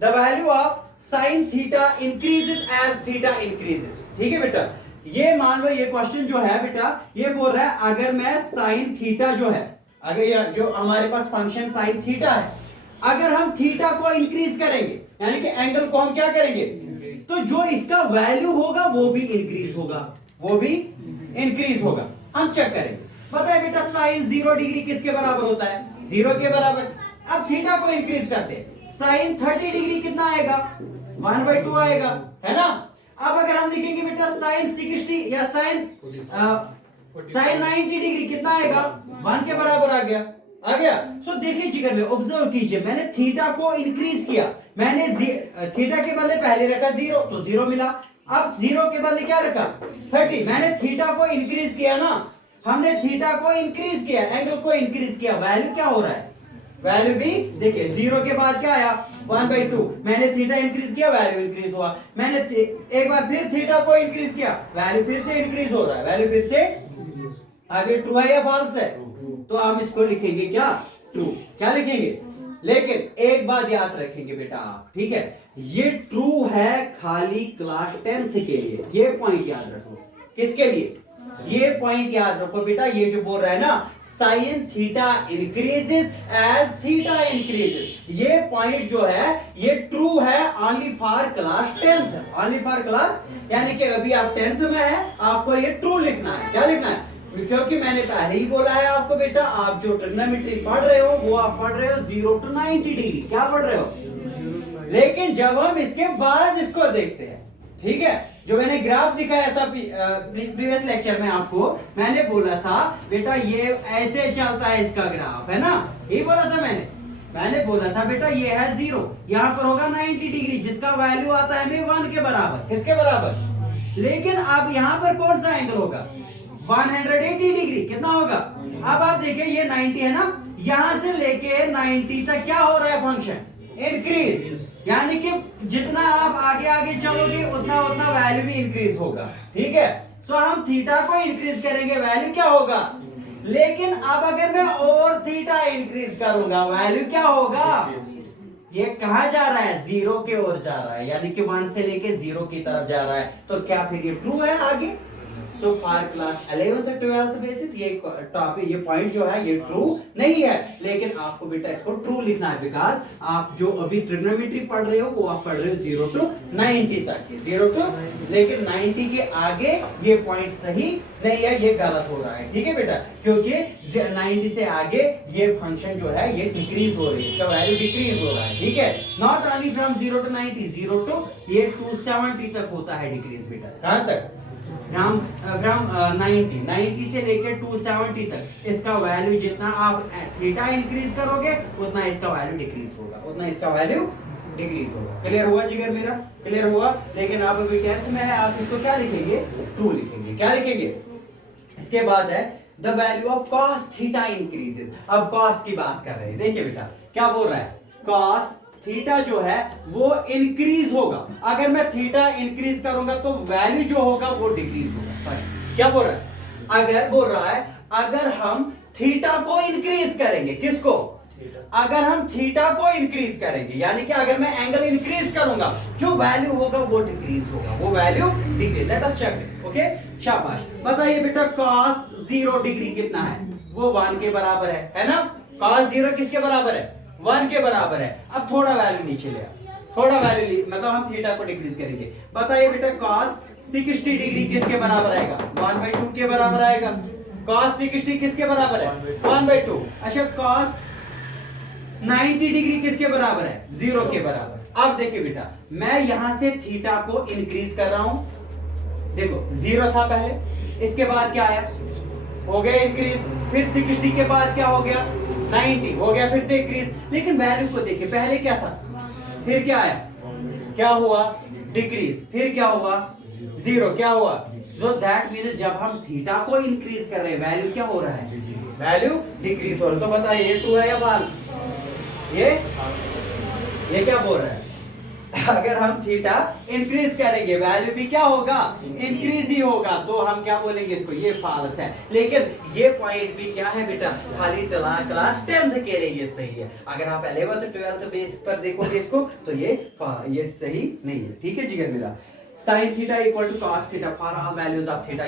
The value of sine theta increases as theta increases. ठीक है बेटा, ये मान लो ये क्वेश्चन जो है बेटा ये बोल रहा है अगर मैं साइन थीटा जो है, अगर ये जो हमारे पास फंक्शन साइन थीटा है, अगर हम थीटा को इंक्रीज करेंगे यानी कि एंगल को हम क्या करेंगे, तो जो इसका वैल्यू होगा वो भी इंक्रीज होगा, वो भी इंक्रीज होगा। हम चेक करेंगे। पता है बेटा साइन 0 डिग्री किसके बराबर होता है, 0 के बराबर। अब थीटा को इंक्रीज करते हैं, साइन 30 डिग्री कितना आएगा, 1/2 आएगा, है ना। अब अगर हम लिखेंगे बेटा साइन 60 या साइन 90 डिग्री कितना आएगा, 1 के बराबर आ गया, आ गया। सो देखिए जिगर में ऑब्जर्व कीजिए, मैंने थीटा को इंक्रीज किया, मैंने थीटा के बदले पहले रखा 0 तो 0 मिला, अब 0 के बदले क्या रखा 30, मैंने थीटा को इंक्रीज किया ना, हमने थीटा को इंक्रीज किया, एंगल को इंक्रीज किया, वैल्यू क्या हो रहा है, वैल्यू भी देखिए 0 के बाद क्या आया 1/2, मैंने थीटा इंक्रीज किया वैल्यू इंक्रीज हुआ, मैंने एक बार फिर थीटा को इंक्रीज किया वैल्यू फिर से इंक्रीज हो रहा है, वैल्यू फिर से आगे ट्रू है या फॉल्स है, तो हम इसको लिखेंगे क्या ट्रू, क्या लिखेंगे। लेकिन एक बात याद रखेंगे बेटा आप, ठीक है, ये ट्रू है खाली क्लास 10th के लिए, ये पॉइंट याद रखो, किसके लिए, ये पॉइंट याद रखो बेटा, ये जो बोल रहा है ना sine theta increases as theta increases, ये पॉइंट जो है ये ट्रू है only for class 10th, only for class, यानी कि अभी आप 10th में है, आपको ये ट्रू लिखना है, क्या लिखना है, क्योंकि मैंने पहले ही बोला है आपको बेटा, आप जो ट्रिग्नोमेट्री पढ़ रहे हो वो आप पढ़ रहे हो 0 to 90 डिग्री, क्या पढ़ रहे हो। लेकिन जब हम इसके बाद इसको देखते हैं, ठीक है, जो मैंने ग्राफ दिखाया था प्रीवियस लेक्चर में आपको, मैंने बोला था बेटा ये ऐसे चलता है इसका ग्राफ, है ना, ये बोला था मैंने बोला था बेटा ये है 0, यहाँ पर होगा 90 डिग्री जिसका वैल्यू आता है हमें 1 के बराबर, किसके बराबर। लेकिन अब यहाँ पर कौन सा एंगल होगा 180 डिग्री, कितना होगा। अब आप देखिए ये 90 है ना, यहां से लेके 90 तक क्या हो रहा है फंक्शन इंक्रीज, यानी कि जितना आप आगे आगे चलोगे उतना उतना वैल्यू भी इंक्रीज होगा, ठीक है। सो हम थीटा को इंक्रीज करेंगे वैल्यू क्या होगा, लेकिन अब अगर मैं और थीटा इंक्रीज करूंगा वैल्यू क्या होगा, ये कहा जा रहा है 0 के ओर जा रहा है, यानी कि 1 से लेके 0 की तरफ जा रहा है, तो क्या फिर ये ट्रू है आगे। So for class 11th 12th basis ये टॉपिक, ये पॉइंट जो है ये ट्रू नहीं है, लेकिन आपको बेटा इसको ट्रू लिखना है, बिकॉज आप जो अभी ट्रिग्नोमेट्री पढ़ रहे हो वो आप पढ़ रहे हो 0 to 90 तक, 0 to, लेकिन 90 के आगे ये पॉइंट सही नहीं है, ये गलत हो रहा है, ठीक है बेटा, क्योंकि 90 से आगे ये फंक्शन जो है ये डिक्रीज हो रही है, इसका वैल्यू डिक्रीज हो रहा है, ठीक है। Not only from 0 to 90, 0 to ये 270 तक होता है डिक्रीज बेटा, कहां तक, फ्रॉम 90 से लेकर 270 तक इसका वैल्यू जितना आप थीटा इंक्रीज करोगे उतना इसका वैल्यू डिक्रीज होगा, उतना इसका वैल्यू डिक्रीज होगा। क्लियर हुआ जिगर मेरा, क्लियर हुआ। लेकिन आप अभी 10th में है, आप इसको क्या लिखेंगे ट्रू लिखेंगे, क्या लिखेंगे। इसके बाद है the value of cos theta increases. अब cos की बात कर रहे हैं, देखिए बेटा क्या बोल रहा है, cos थीटा जो है वो इंक्रीज होगा, अगर मैं थीटा इंक्रीज करूंगा तो वैल्यू जो होगा वो डिक्रीज होगा। सॉरी क्या बोल रहा है, अगर बोल रहा है अगर हम थीटा को इंक्रीज करेंगे, किसको, अगर हम थीटा को इंक्रीज करेंगे, यानी कि अगर मैं एंगल इंक्रीज करूंगा जो वैल्यू होगा वो डिक्रीज होगा, वो value decrease. Let us check this, okay, शाबाश। बताइए बेटा cos 0 डिग्री कितना है, वो 1 के बराबर है ना, cos 0 किसके बराबर है, 1 के बराबर है। अब थोड़ा वैल्यू नीचे ले, थोड़ा वैल्यू मतलब हम थीटा को डिक्रीज करेंगे। बताइए बेटा cos 60 डिग्री किसके बराबर आएगा, 1/2 के बराबर आएगा। cos 60 किसके बराबर है, 1/2। अच्छा cos 90 डिग्री किसके बराबर है, 0 के बराबर। अब देखिए बेटा मैं यहां से थीटा को इंक्रीज कर रहा हूं, देखो 0 था पहले, इसके बाद क्या आया, हो गया इंक्रीज, फिर 60 के बाद क्या हो गया 90 हो गया, फिर से इंक्रीज। लेकिन वैल्यू को देखिए पहले क्या था, फिर क्या आया, क्या हुआ डिक्रीज, फिर क्या हुआ 0, क्या हुआ। सो दैट मींस जब हम थीटा को इंक्रीज कर रहे हैं वैल्यू क्या हो रहा है, वैल्यू डिक्रीज हो रहा है। तो बताइए ये ट्रू है या फॉल्स, ये क्या बोल रहा है, अगर हम थीटा इंक्रीज करेंगे वैल्यू भी क्या होगा, इंक्रीज ही होगा, तो हम क्या बोलेंगे इसको, ये फॉल्स है। लेकिन ये पॉइंट भी क्या है बेटा, खाली क्लास 10th के लिए ये सही है। अगर आप 11th 12th बेस पर देखोगे इसको तो ये सही नहीं है। ठीक है जिगर मेरा, sin theta equal to cos theta for all values of theta.